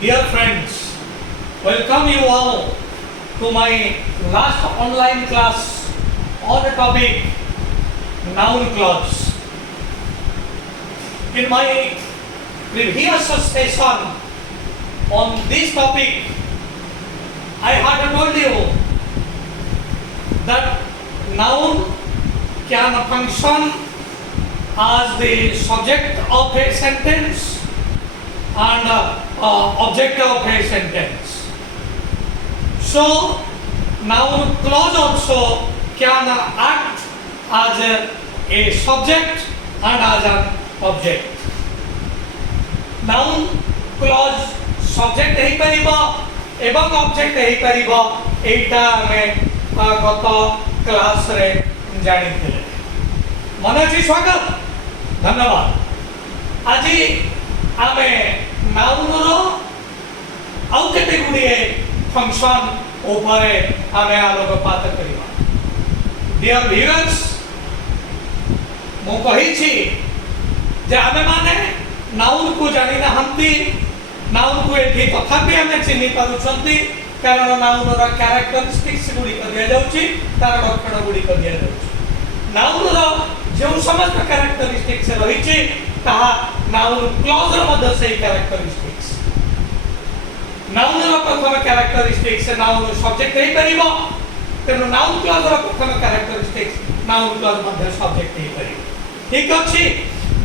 Dear friends, welcome you all to my last online class on the topic noun clause. In my previous session on this topic, I had told you that noun can function as the subject of a sentence and object of a sentence. So, noun clause also can act as a subject and as an object. Noun clause subject ହେଇ परिबो एवं object ହେଇ परिबो एटा हमें गत class रे जानि थिले मन अछि स्वागत धन्यवाद आज आमे नाउन रो आउ केते गुडिए फंक्शन ऊपर आमे आलोकपात करिबा डियर व्यूअर्स मो कहि छी जे आमे माने नाउन को जानि ना हंती नाउन को एठी तथापि आमे चिन्हि पारुछंती कारण नाउन रो कैरेक्टरिस्टिक्स गुडी को दिया जाउची तार लक्षण गुडी को दिया जाउची नाउन रो जो समस्त कैरेक्टरिस्टिक्स रहिची ताहा नाउन क्लॉज रो मध्य से कैरेक्टरिस्टिक्स नाउन रो प्रथम कैरेक्टरिस्टिक्स नाउन सब्जेक्ट हे परिबो तेनो नाउन क्लॉज रो प्रथम कैरेक्टरिस्टिक्स नाउन क्लॉज मध्य सब्जेक्ट हे परिबो ठीक अछि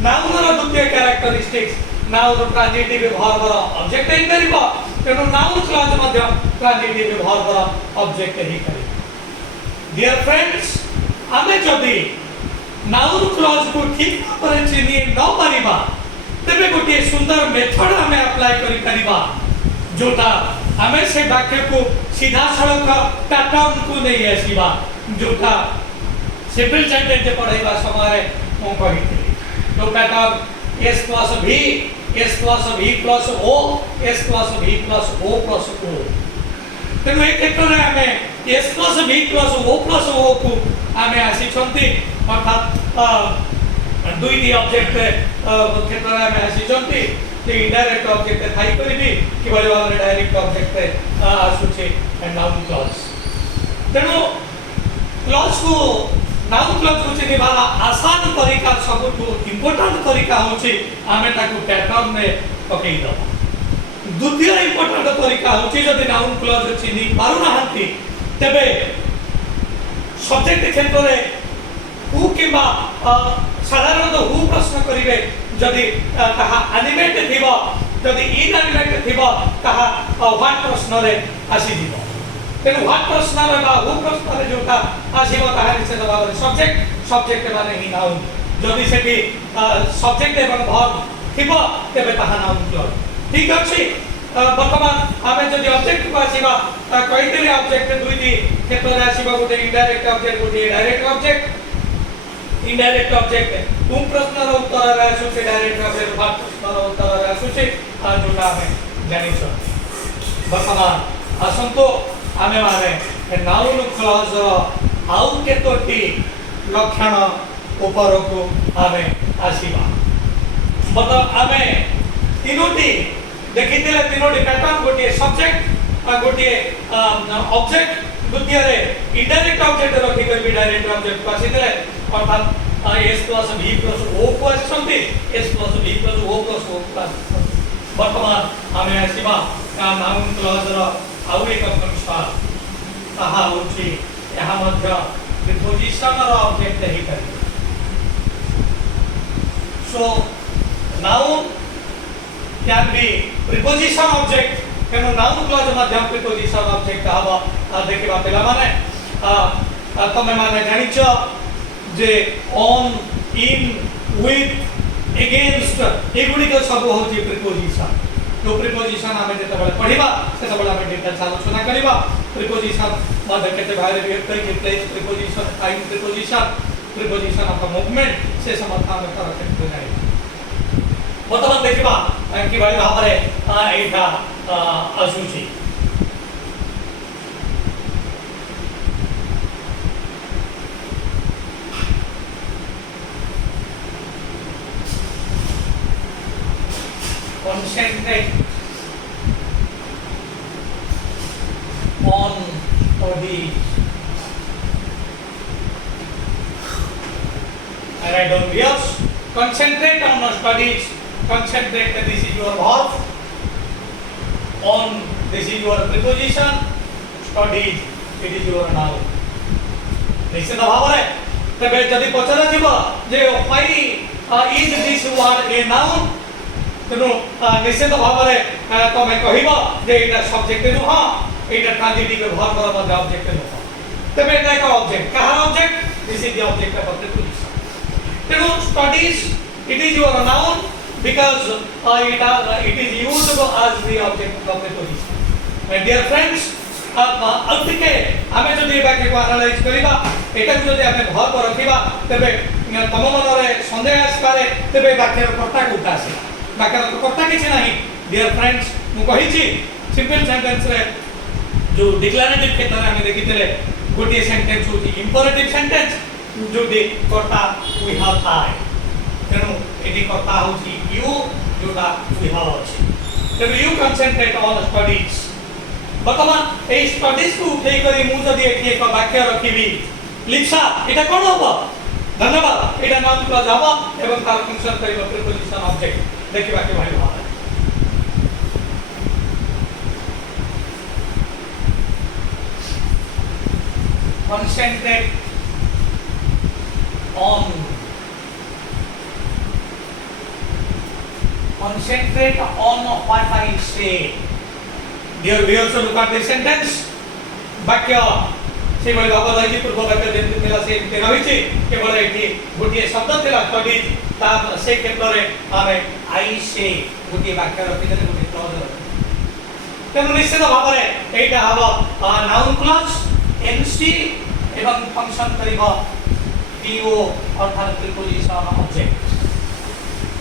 नाउन रो द्वितीय कैरेक्टरिस्टिक्स नाउन ट्रांजिटिव वर्ब रो ऑब्जेक्ट हे परिबो तेनो नाउन क्लॉज मध्य ट्रांजिटिव वर्ब रो ऑब्जेक्ट हे परिबो डियर फ्रेंड्स आमे जदी नाउन क्लॉज को ठीक पर चिन्हि न परिबा तबे गोटे सुंदर मेथड हमें अप्लाई करि परिबा जोटा हमें से वाक्य को सीधा सड़क पैटर्न को नहीं आसीबा जोटा सिंपल सेंटेंस पढ़ाइबा समय मो कहितली तो pattern s plus v s plus v plus o s plus v plus o plus o तेनु एक क्षेत्र रे हमें s plus v plus o plus o को हमें आसी छंती अर्थात दुईटी ऑब्जेक्ट क्षेत्र रे हमें आसी छंती जे इनडायरेक्ट ऑब्जेक्ट थाई करबी कि बळे भाबरे डायरेक्ट ऑब्जेक्ट आसुचे नाउन क्लॉज तेनु क्लॉज को नाउन क्लॉज को चिन्हि वाला आसान तरीका सबठु इंपोर्टेंट तरीका होची आमे ताकू पैटर्न में पकई दो द्वितीय इंपोर्टेंट तरीका होची जदि नाउन क्लॉज चिन्हि पारु नाहंती तबे सब्जेक्ट क्षेत्र रे हु किबा साधारणतः हु प्रश्न करिवे जदि ताहा एनिमेट थिबो जदि इनएनिमेट थिबो ताहा व्हाट प्रश्न रे आसी दिबो तेनु व्हाट प्रश्न रे बा हु प्रश्न रे जोटा आसीबो ताहा निश्चित भाबरे सब्जेक्ट माने हि नाउन जदि सेठी सब्जेक्ट एवं वर्ब थिबो तबे ताहा नाउन क्लॉज ठीक अछि वर्तमान आमे जदि ऑब्जेक्ट को आसीबा कहितले ऑब्जेक्ट दुईटी क्षेत्र रे आसीबा गोटे इनडायरेक्ट ऑब्जेक्ट गोटे डायरेक्ट ऑब्जेक्ट इनडायरेक्ट ऑब्जेक्ट तुम प्रश्न रो उत्तर रे आसुचे डायरेक्ट ऑब्जेक्ट व्हाट प्रश्न रो उत्तर रे आसुचे जोटा हमें जानि छ वर्तमान असंतो आमे माने नाउन क्लॉज आउ केतोटी लक्षण ऊपर को आमे आसीबा मतलब आमे तीनोटी देखिथिले तीनोटी पैटर्न गोटे सब्जेक्ट गोटे ऑब्जेक्ट द्वितीय रे इनडायरेक्ट ऑब्जेक्ट रखि कर डायरेक्ट ऑब्जेक्ट पासिथिले अर्थात s plus v plus o को आछंती s plus v plus o plus o वर्तमान हमें आसीबा नाउन क्लॉज रो आउ एक फंक्शन ताहा होची यहा मध्य प्रीपोजिशन रो ऑब्जेक्ट हे करी so noun can be preposition object केनो नाउन क्लॉज मध्य प्रीपोजिशन ऑब्जेक्ट हवा देखिबा पेला माने तमे माने जानिचो जे ऑन इन विथ अगेंस्ट एगुडी को सब होची प्रीपोजिशन तो प्रीपोजिशन हमें जते बळे पढिबा सेते बळे हमें डिटेल्स आलोचना करिबा प्रीपोजिशन मध्य केते भारे व्यक्त करि place preposition time preposition of movement से समाधान करते बुझाइ वर्तमान देखिबा कि भाई भाबरे एटा आसुची concentrate write down here. Concentrate on the studies. Concentrate, this is your verb. On, this is your preposition. Studies, it is your noun. निश्चित भाव रे तबे जदि पचरा जीव जे why is this word a noun तेनु निश्चित भाव रे तमे कहिबो जे एटा सब्जेक्ट नु हां एटा ट्रांजिटिव वर्ब र मध्ये ऑब्जेक्ट नु तबे एटा एक ऑब्जेक्ट कहार object this is the object of preposition तेनु studies it is your noun because it is used as the object of preposition my dear friends अल्टिके आमे जदि बाकी को एनालाइज करिबा एटा जदि आमे वर्ब रखिबा तबे तम मन रे संदेह आस पारे तबे वाक्यर कर्ता कोटा आसे वाक्यर कर्ता किछ नाही डियर फ्रेंड्स मु कहिछि सिंपल सेंटेंस रे जो डिक्लेरेटिव क्षेत्र रे आमे देखितले गोटे सेंटेंस होछि इंपरेटिव सेंटेंस जो दे कर्ता वी हैव आई तेनु एडी कर्ता होछि यू जोटा वी हैव अछि तबे यू कंसंट्रेट ऑन स्टडीज बर्तमान ए स्टडीज को उठे करी मु जदि एठी एक वाक्य रखिबी लिप्सा एटा कोन होबो धन्यवाद एटा नाउन क्लॉज हबो एवं तार फंक्शन करिबो प्रीपोजिशन ऑब्जेक्ट देखिबा के भाई भाव concentrate on what I say dear viewers look at this sentence वाक्य से बळे बाबा लागी पूर्व वाक्य जेते थिला से एते रहिछि केवल एठी गोटिए शब्द थिला स्टडीज ता से क्षेत्र रे आमे आई से गोटिए वाक्य रखिदेले गोटिए क्लॉज तेनु निश्चित भाव रे एटा हबो नाउन क्लॉज एनसी एवं फंक्शन करिबो पीओ अर्थात प्रीपोजिशन ऑब्जेक्ट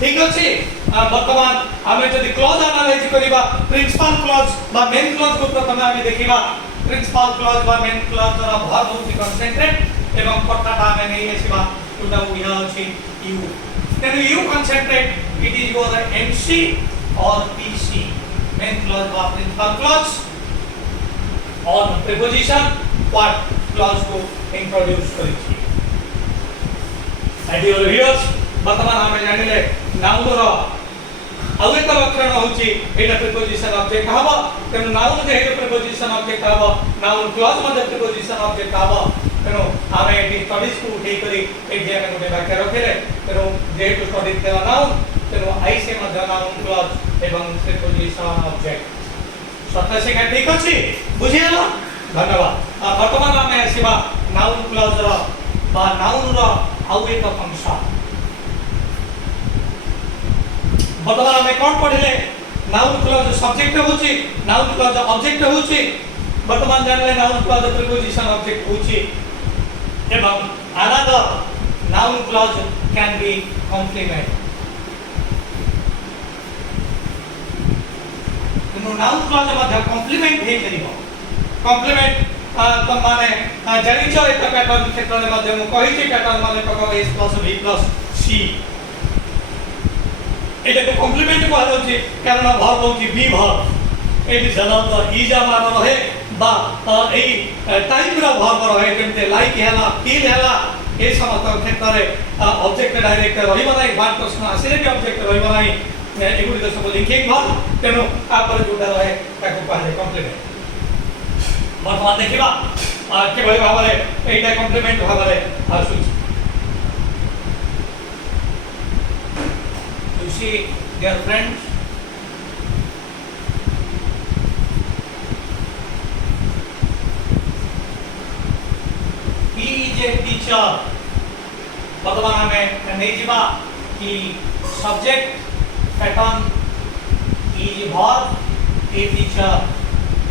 ठीक अछि वर्तमान आमे जदि क्लॉज एनालाइज करिबा प्रिंसिपल क्लॉज बा मेन क्लॉज को प्रथमे आमे देखिबा प्रिंसिपल क्लॉज बा मेन क्लॉज रा वर्ब होछि कंसंट्रेट एवं कर्ताटा आमे नै आसीबा टुडा वी हैव अछि you then you concentrate it is your MC और पीसी मेन क्लॉज बा प्रिंसिपल क्लॉज और प्रीपोजिशन व्हाट क्लॉज को इंट्रोड्यूस करिछि आइडियल हियर्स वर्तमान आमे जानिले नाउन रो आउ एक लक्षण होछि एटा प्रीपोजिशन ऑब्जेक्ट हबो तेनु नाउन जे हेतु प्रीपोजिशन ऑब्जेक्ट हबो नाउन क्लॉज मध्ये प्रीपोजिशन ऑब्जेक्ट हबो तेनु आमे एटी स्टडीज को उठे करी एक जगह गोटे वाक्य रखिले तेनु जे हेतु स्टडीज देला नाउन तेनु आई से मध्ये नाउन क्लॉज एवं प्रीपोजिशन ऑब्जेक्ट सत्य से का ठीक अछि बुझियला धन्यवाद वर्तमान आमे आसीबा नाउन क्लॉज रो बा नाउन रो आउ एक फंक्शन वर्तमान में कौन पढ़िले नाउन क्लॉज सब्जेक्ट होची नाउन क्लॉज ऑब्जेक्ट होची वर्तमान जानले नाउन क्लॉज प्रीपोजिशन ऑब्जेक्ट होची एवं another noun clause can be complement नो नाउन क्लॉज मध्ये कॉम्प्लीमेंट हे करिवो कॉम्प्लीमेंट त माने जानिचो एक पैटर्न क्षेत्र मध्ये मु कहिछि पैटर्न माने कको s + v + c एटा को कॉम्प्लीमेंट को होछि कारण वर्ब होछि बी वर्ब एटी जनत इज मान रहे बा एई टाइप रो वर्ब रहे जेमते लाइक हैला फील हैला ए समस्त क्षेत्र रे ऑब्जेक्ट डायरेक्ट रहिबो नै वाट प्रश्न आसीले भी ऑब्जेक्ट रहिबो नै एगुडी तो सब लिंकिंग वर्ब तेनो आपर जोटा रहे ताको कहले कॉम्प्लीमेंट वर्तमान देखिबा के भली भाबरे एटा complement भाबरे आसुछि see dear friends he is a teacher वर्तमान हमें नहीं जीवा कि subject pattern is verb a teacher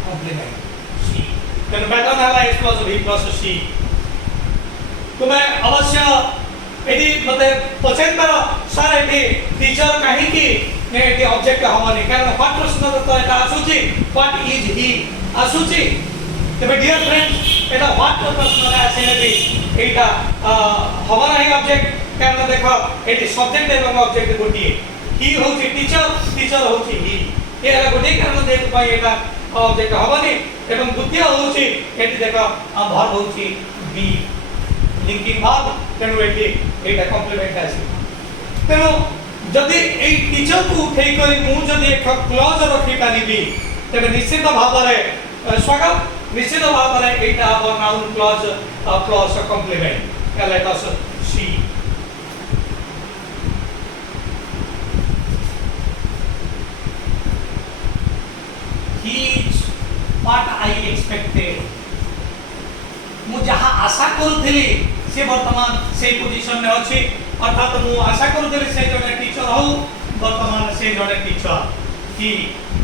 complement C तेन पैटर्न है s + v + c तुम्हें अवश्य एडी मते पसंद करो सर एडी टीचर काहे की ने एडी ऑब्जेक्ट हवानी कारण व्हाट प्रश्न तो एटा आसुची व्हाट इज ही आसुची तबे डियर फ्रेंड्स एटा व्हाट प्रश्न आसेले भी एटा हवा नाही ऑब्जेक्ट कारण देखो एडी सब्जेक्ट एवं ऑब्जेक्ट गोटी ही होची टीचर टीचर होची ही एला गोटी कारण देख पाई एटा ऑब्जेक्ट हवानी एवं द्वितीय होची एटी देखो वर्ब होची बी लिंकिंग भाग तेणु एटी एटा कॉम्प्लीमेंट आसी तेणु जदि ए टीचर को उठे करी मु जदि एक क्लॉज रखी पारिबी तबे निश्चित भाव रे स्वागत निश्चित भाव रे एटा noun clause clause complement let us see He's what I expected. मु जहा आशा करूଥିଲି से वर्तमान से पोजीशन में अछि अर्थात मु आशा करूଥିଲି से जने टीचर हो वर्तमान से जने टीचर की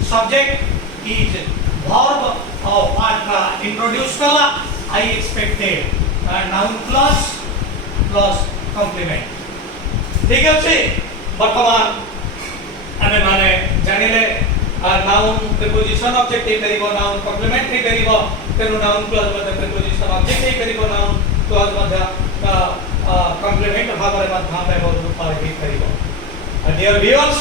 सब्जेक्ट इज वर्ब और पार्ट इंट्रोड्यूस कला I expected noun clause plus complement ठीक अछि वर्तमान हमें माने जानिले नाउन प्रीपोजिशन ऑब्जेक्ट हे करिवो नाउन कॉम्प्लीमेंट हे करिवो तेनु नाउन क्लॉज मध्ये प्रीपोजिशन ऑब्जेक्ट हे करिवो नाउन क्लॉज मध्ये कॉम्प्लीमेंट भाग रे मध्ये व्यवहार रूप हे करिवो डियर व्यूअर्स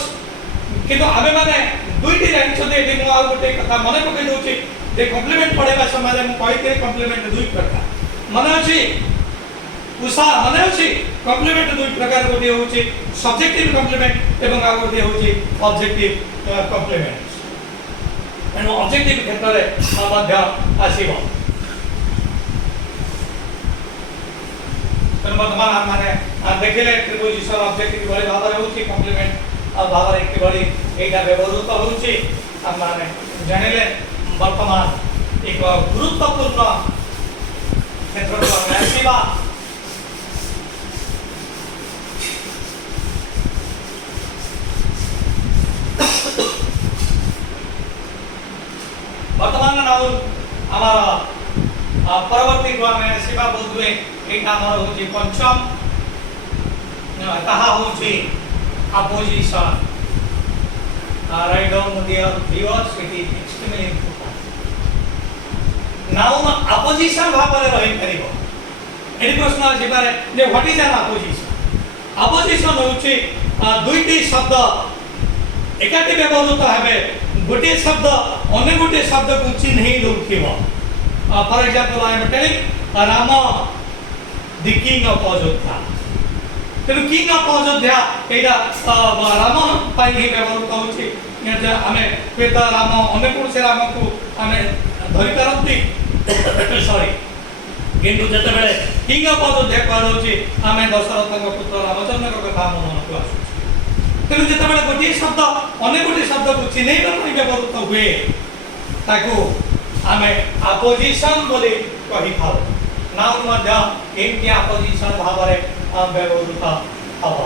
किंतु हमें माने दुईटी जानि छथि एठी मु आ गोटे कथा मने पकई दोछि जे कॉम्प्लीमेंट पढेबा समय मु कहिते कॉम्प्लीमेंट दुई प्रकार मने अछि उषा मने अछि कॉम्प्लीमेंट दुई प्रकार गोटे होछि सब्जेक्टिव कॉम्प्लीमेंट एवं आ गोटे होछि ऑब्जेक्टिव कॉम्प्लीमेंट एनो ऑब्जेक्टिव क्षेत्र रे मध्य आसीबो तन वर्तमान माने देखिले प्रीपोजिशन ऑब्जेक्टिव बळे भाव रे होछि कॉम्प्लीमेंट भाव रे कि बळे एटा व्यवहारित होछि माने जानिले वर्तमान एक गुरुत्वपूर्ण क्षेत्र को आसीबा वर्तमान नाउन हमारा परवर्ती को हमें सेवा बोधवे एटा हमर होची पंचम कहा होची apposition right down dear viewers it is extremely important noun apposition भाव रे रहि करिवो एडी प्रश्न अछि पारे जे what is an apposition apposition होची दुईटी शब्द एकाटी व्यवहारित हेबे गोटे शब्द अन्य गोटे शब्द को चिन्ह दउथिबो for example I am telling Ram the king of Ayodhya तेनु किंग ऑफ अयोध्या एटा राम पाई ही व्यवहारित होछि हमें पेता राम अन्य कोन से राम को हमें धरि करंती सॉरी किंतु जते बेले किंग ऑफ अयोध्या कहलछि हमें दशरथ को पुत्र रामचंद्र को कथा मन को आसु तेणु जिते गोटे शब्द अन्य गोटे शब्द को चिन्हैबा व्यवहृत हुए ताकू आम अपोजिशन बोली कही था नाउन मध्य एमती अपोजिशन भाव में व्यवहृत हम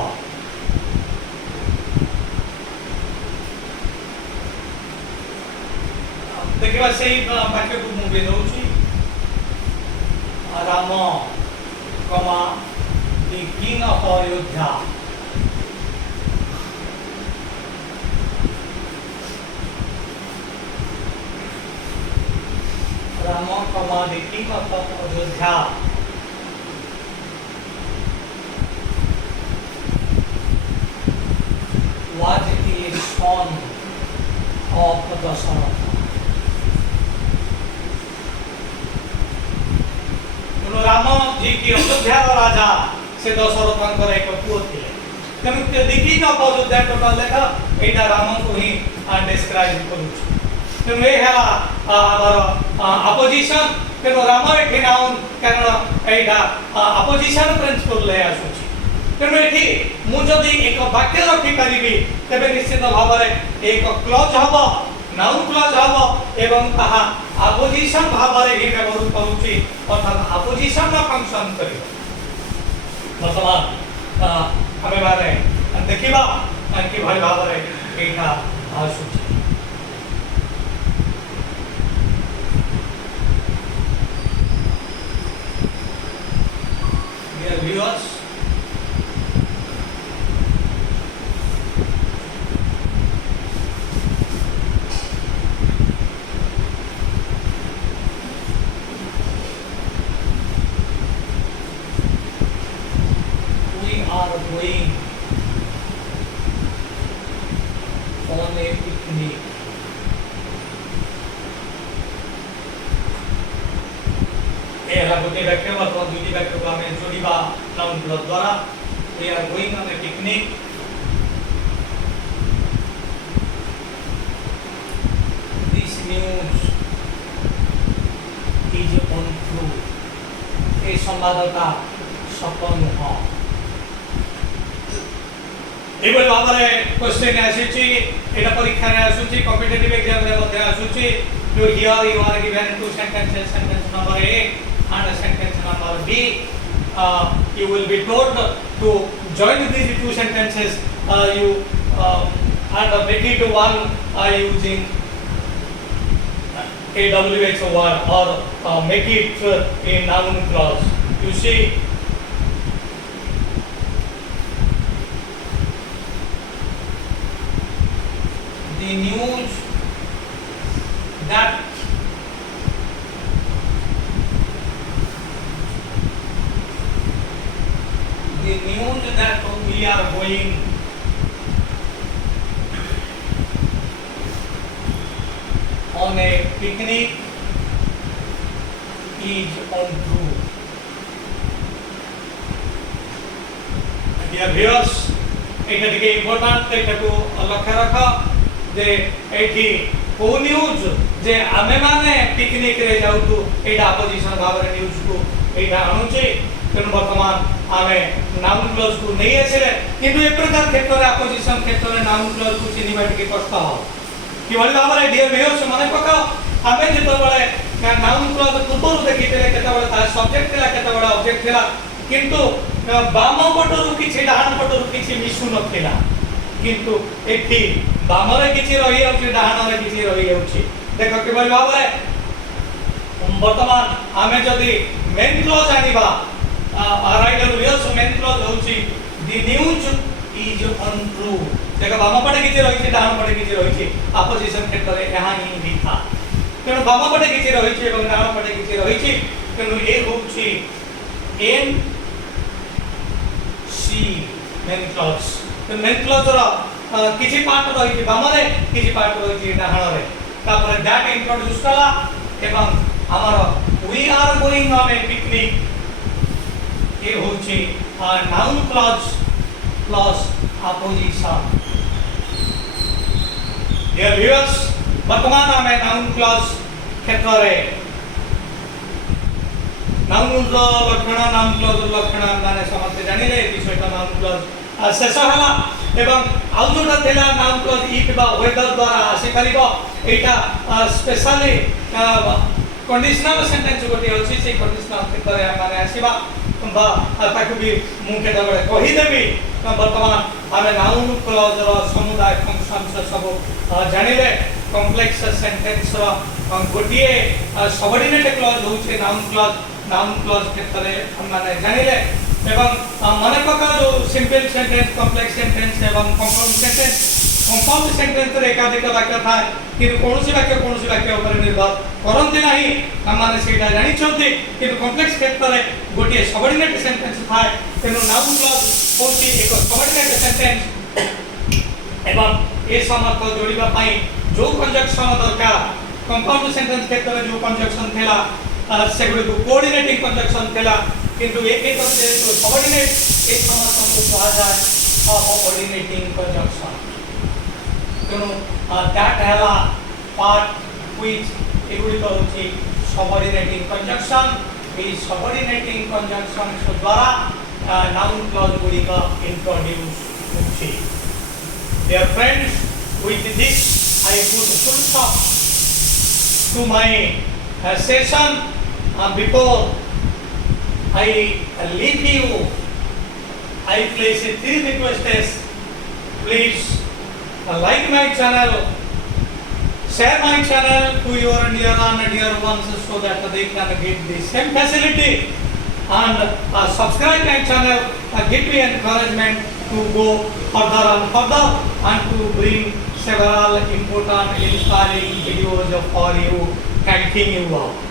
देखा से वाक्य को मुझे दूसरी Ram comma the king of Ayodhya Ram comma the king of Ayodhya was a son of Dasarath. Ram ji की अयोध्या राजा से दशरथ एक पुओ थिले तेणु देखी का अयोध्या टोटल देखा एटा राम को ही डिस्क्राइब करूछ तेणु ए हला हमर अपोजिशन तेणु राम एठी नाउन कारण एटा अपोजिशन प्रिंसिपल ले आसुछ तेणु एठी मु जदी एक वाक्य रखी परिबी तबे निश्चित भाव रे एक क्लॉज हबो नाउन क्लॉज हबो एवं कहा अपोजिशन भाव रे ही व्यवहार करूची अर्थात अपोजिशन रा फंक्शन करियो मतलब हमें बारे देखिबा कि भाई भाव रे एटा आसुछ dear viewers going on a picnic एला गोटे वाक्य अथवा दुईटी वाक्य को आम जोड़ा नाउन क्लज द्वारा we are going on a picnic this news is untrue ए संवादटा सत नुह एबल भाव में क्वेश्चन आसी एटा परीक्षा रे आसुची कॉम्पिटिटिव एग्जाम रे मध्ये आसुची तो here you are given two sentences sentence number A and sentence number B you will be told to join these two sentences you and make it one using a WH word or make it a noun clause you see the news that we are going on a picnic is untrue. Dear viewers, এটা থেকে important এটাকে লক্ষ্য রাখো যে এটি কোন news যে আমি মানে পিকনিক রে যাউতু এটা অপোজিশন ভাବରେ নিউজ को এটা আনুছে তেন বর্তমান আমি নাউন ক্লজ को नहीं আসলে কিন্তু এই প্রকার ক্ষেত্রে অপোজিশন ক্ষেত্রে নাউন ক্লজ को চিনিবা টিকে কষ্ট হয় কি বলি ভাବରେ ডিয়ার ভিউয়ার্স মনে পকাও আমি যেতବେଳେ নাউন ক্লজ পূର୍ବରୁ ଦେଖିଥିଲେ କେତେବେଳେ ତା ସବଜେକ୍ଟ ଥିଲା କେତେବେଳେ ଅବଜେକ୍ଟ ଥିଲା କିନ୍ତୁ ବାମ ପଟରୁ କିଛି ଡାହାଣ ପଟରୁ କିଛି ମିଶୁ ନଥିଲା किंतु एठी बामरे किछि रही जाउछि डाहाणरे किछि रही जाउछि देखो केवल भाबरे वर्तमान आमे जदी मेन क्लॉज आनिबा राइटर वियर्स मेन क्लॉज होछि द न्यूज इज अनट्रू देखो बाम पटे किछि रही छि डाहाण पटे किछि रही छि अपोजिशन क्षेत्र यहां ही लिखा तेनु बाम पटे किछि रही छि एवं डाहाण पटे किछि रही छि तेनु ए होछि एन सी मेन क्लॉज तो मेन क्लॉज रो किछि पार्ट रही छि बामरे किछि पार्ट रही छि डाहाणरे तापर दैट इंट्रोड्यूस कला एवं हमर we are going on a picnic ये होछि noun clause plus apposition dear viewers वर्तमान हमें नाउन क्लॉज क्षेत्र रे नाउन लक्षण नाउन क्लॉज लक्षण माने समस्त जानिले विषयटा नाउन क्लॉज शेष हला एवं आउ जोटा थिला नाउन क्लॉज इफ बा वेदर द्वारा आसी परिबो एटा स्पेशली कंडीशनल सेंटेंस गोटे अछि से कंडीशनल क्षेत्र रे माने आसीबा बा ताकू भी मु केटा बळे कहि देबी वर्तमान हमें नाउन क्लॉज रो समुदाय फंक्शन से सब जानिले कॉम्प्लेक्स सेंटेंस रो गोटिए सबऑर्डिनेट क्लॉज होचे नाउन क्लॉज क्षेत्र रे माने जानिले एवं मन प्रकार जो सिंपल सेंटेंस कॉम्प्लेक्स सेंटेंस एवं कंपाउंड सेंटेंस रे एकाधिक वाक्य था कि कोनोसी वाक्य ऊपर निर्भर करंती नाही माने सेटा जानि छथि कि कॉम्प्लेक्स क्षेत्र रे गोटे सबऑर्डिनेट सेंटेंस था तेनो नाउन क्लॉज होची एक सबऑर्डिनेट सेंटेंस एवं ए समर्थ जोड़िबा पई जो कंजक्शन दरकार कंपाउंड सेंटेंस क्षेत्र रे जो कंजक्शन थेला सेगुडी को कोऑर्डिनेटिंग कंजक्शन थेला किंतु एक एक से तो सबऑर्डिनेट एक समस्त को कहा जाय कोऑर्डिनेटिंग कंजक्शन तेनु दैट हैला पार्ट व्हिच एगुडी को होची subordinating conjunction a subordinating conjunction द्वारा नाउन क्लॉज गुडी का इंट्रोड्यूस होची dear friends with this I put full stop to my session before I leave you I place a three requests please like my channel share my channel to your near and dear ones so that they can get the same facility and subscribe my channel give me encouragement to go further and further and to bring several important inspiring videos for you. Thanking you all.